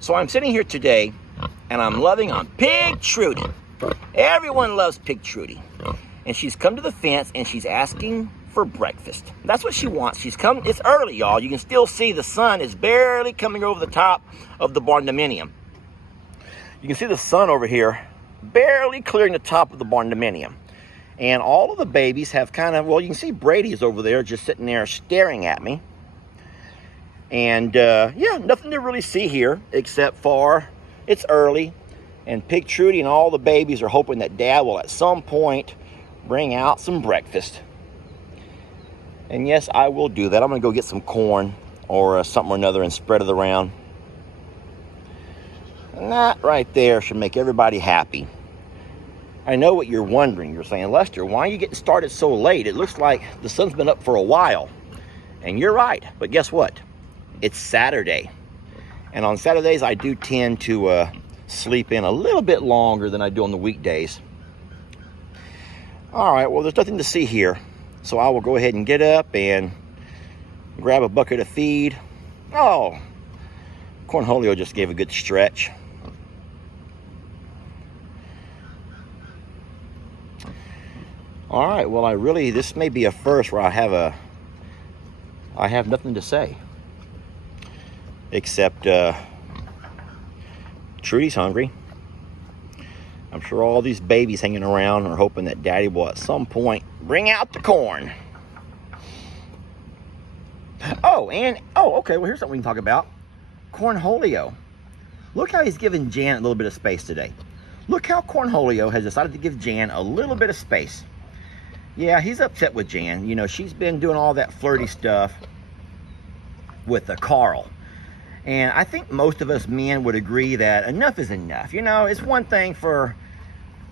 So I'm sitting here today and I'm loving on Pig Trudy. Everyone loves Pig Trudy. And she's come to the fence and she's asking for breakfast. That's what she wants. She's come, it's early, y'all. You can still see the sun is barely coming over the top of the barn dominium. You can see the sun over here barely clearing the top of the barn dominium. And all of the babies have kind of, well, you can see Brady's over there just sitting there staring at me. And yeah, nothing to really see here except for it's early. And Pig Trudy and all the babies are hoping that Dad will at some point bring out some breakfast. And yes, I will do that. I'm going to go get some corn or something or another and spread it around. And that right there should make everybody happy. I know what you're wondering. You're saying, Lester, why are you getting started so late? It looks like the sun's been up for a while. And you're right. But guess what? It's Saturday. And on Saturdays, I do tend to sleep in a little bit longer than I do on the weekdays. All right, well, there's nothing to see here. So I will go ahead and get up and grab a bucket of feed. Oh, Cornholio just gave a good stretch. All right, well, this may be a first where I have nothing to say. Except Trudy's hungry. I'm sure all these babies hanging around are hoping that Daddy will at some point bring out the corn. Oh, okay, well, here's something we can talk about. Cornholio. Look how he's giving Jan a little bit of space today. Look how Cornholio has decided to give Jan a little bit of space. Yeah, he's upset with Jan. You know, she's been doing all that flirty stuff with Carl. And I think most of us men would agree that enough is enough. You know, it's one thing for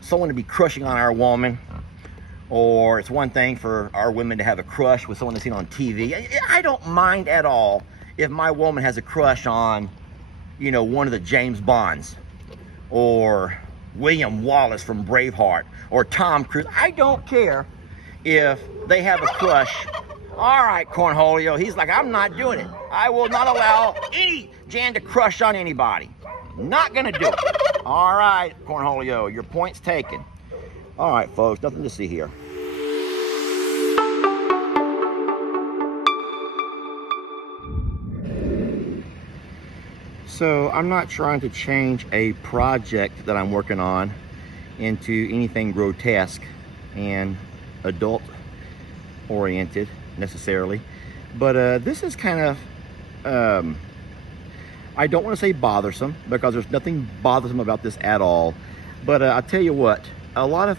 someone to be crushing on our woman, or it's one thing for our women to have a crush with someone that's seen on TV. I don't mind at all if my woman has a crush on, you know, one of the James Bonds, or William Wallace from Braveheart, or Tom Cruise. I don't care if they have a crush. All right, Cornholio. He's like, I'm not doing it. I will not allow any Jan to crush on anybody. Not gonna do it. All right, Cornholio, your point's taken. All right, folks, nothing to see here. So I'm not trying to change a project that I'm working on into anything grotesque and adult oriented necessarily, but this is kind of I don't want to say bothersome, because there's nothing bothersome about this at all, but I'll tell you what, a lot of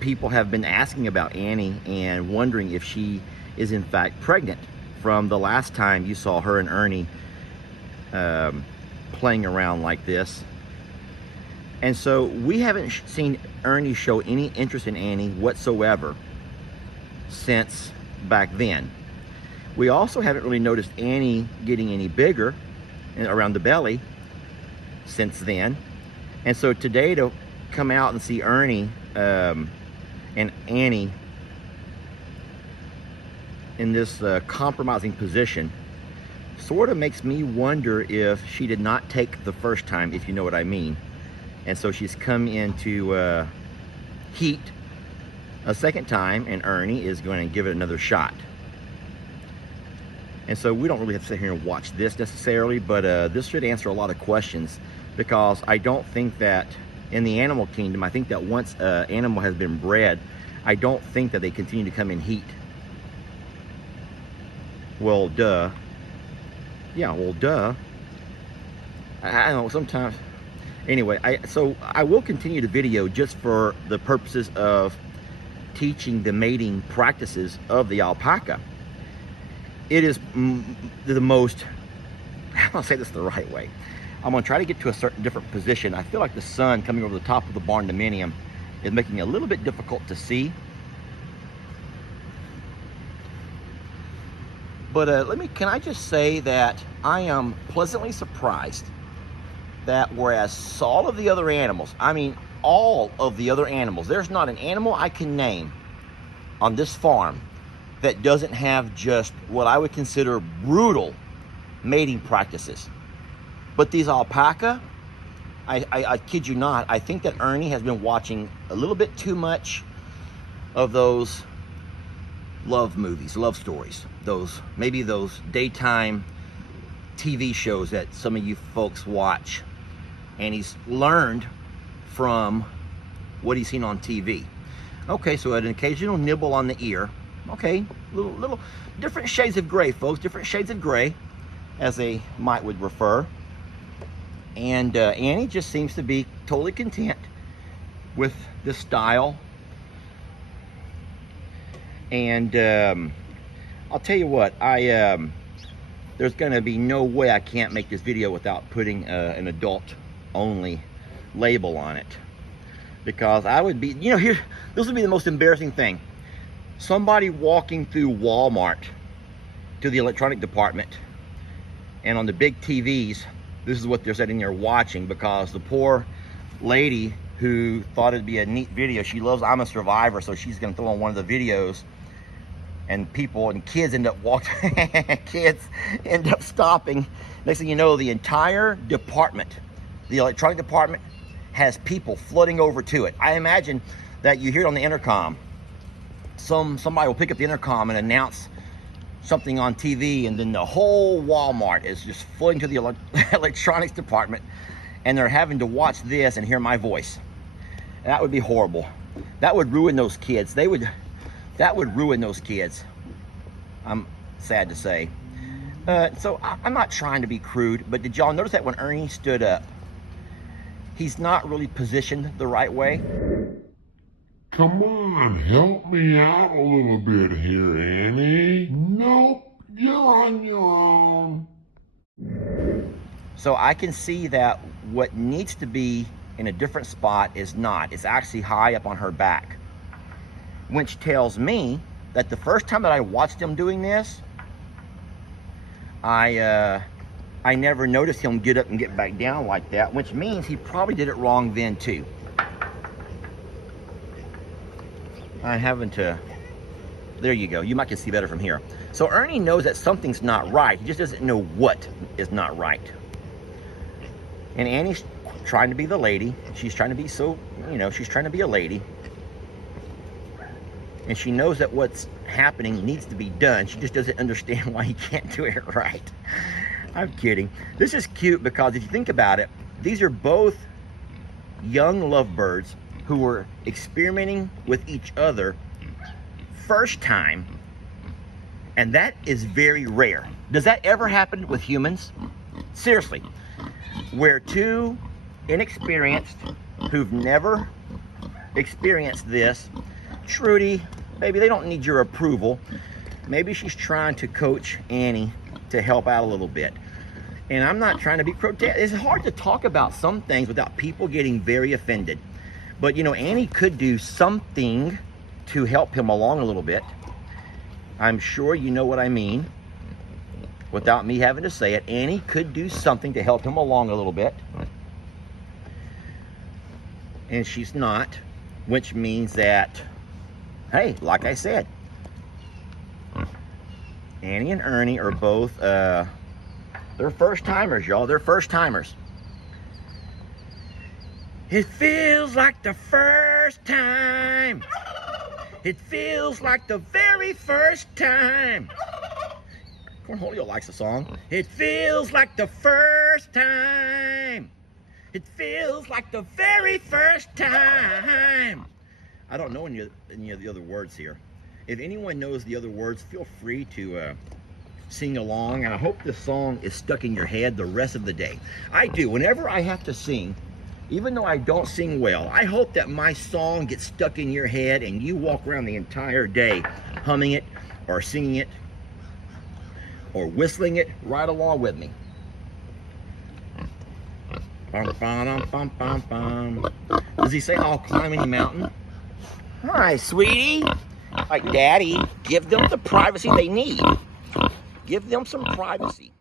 people have been asking about Annie and wondering if she is in fact pregnant from the last time you saw her and Ernie playing around like this. And so we haven't seen Ernie show any interest in Annie whatsoever since back then. We also haven't really noticed Annie getting any bigger around the belly since then. And so today to come out and see Ernie and Annie in this compromising position sort of makes me wonder if she did not take the first time, if you know what I mean. And so she's come into heat a second time, and Ernie is going to give it another shot. And so we don't really have to sit here and watch this necessarily, but this should answer a lot of questions, because I don't think that in the animal kingdom, I think that once an animal has been bred, I don't think that they continue to come in heat. Well, duh. Yeah, well, duh. I don't know, sometimes. Anyway, so I will continue the video just for the purposes of teaching the mating practices of the alpaca. It is the most, I'll say this the right way. I'm gonna try to get to a certain different position. I feel like the sun coming over the top of the barn dominium is making it a little bit difficult to see. But can I just say that I am pleasantly surprised that whereas all of the other animals, I mean, all of the other animals, there's not an animal I can name on this farm that doesn't have just what I would consider brutal mating practices. But these alpaca, I kid you not, I think that Ernie has been watching a little bit too much of those love movies, love stories, maybe those daytime TV shows that some of you folks watch, and he's learned from what he's seen on TV. Okay, so an occasional nibble on the ear. Okay, little different shades of gray, folks, different shades of gray, as they would refer. And Annie just seems to be totally content with this style. And I'll tell you what, there's gonna be no way I can't make this video without putting an adult only label on it, because I would be, this would be the most embarrassing thing. Somebody walking through Walmart to the electronic department, and on the big TVs, this is what they're sitting there watching, because the poor lady who thought it'd be a neat video, she loves I'm a Survivor, so she's gonna throw on one of the videos, and people and kids end up stopping. Next thing you know, the entire department, the electronic department, has people flooding over to it. I imagine that you hear it on the intercom. Somebody will pick up the intercom and announce something on TV, and then the whole Walmart is just flooding to the electronics department, and they're having to watch this and hear my voice. And that would be horrible. That would ruin those kids. That would ruin those kids. I'm sad to say. So I'm not trying to be crude, but did y'all notice that when Ernie stood up, he's not really positioned the right way? Come on, help me out a little bit here, Annie. Nope, you're on your own. So I can see that what needs to be in a different spot is not. It's actually high up on her back, which tells me that the first time that I watched him doing this, I never noticed him get up and get back down like that, which means he probably did it wrong then too. I haven't, there you go. You might can see better from here. So Ernie knows that something's not right. He just doesn't know what is not right. And Annie's trying to be the lady. She's trying to be she's trying to be a lady. And she knows that what's happening needs to be done. She just doesn't understand why he can't do it right. I'm kidding. This is cute because if you think about it, these are both young lovebirds who were experimenting with each other first time, and that is very rare. Does that ever happen with humans? Seriously, where two inexperienced who've never experienced this, Trudy, baby, they don't need your approval. Maybe she's trying to coach Annie to help out a little bit. And I'm not trying to be grotesque. It's hard to talk about some things without people getting very offended. But Annie could do something to help him along a little bit. I'm sure you know what I mean. Without me having to say it, Annie could do something to help him along a little bit. And she's not, which means that, hey, like I said, Annie and Ernie are both, they're first timers, y'all. They're first timers. It feels like the first time. It feels like the very first time. Cornholio likes the song. It feels like the first time. It feels like the very first time. I don't know any of the other words here. If anyone knows the other words, feel free to sing along. And I hope this song is stuck in your head the rest of the day. I do. Whenever I have to sing, even though I don't sing well, I hope that my song gets stuck in your head and you walk around the entire day humming it or singing it or whistling it right along with me. Does he say I'll climb any mountain? Hi, sweetie. Like, Daddy, give them the privacy they need. Give them some privacy.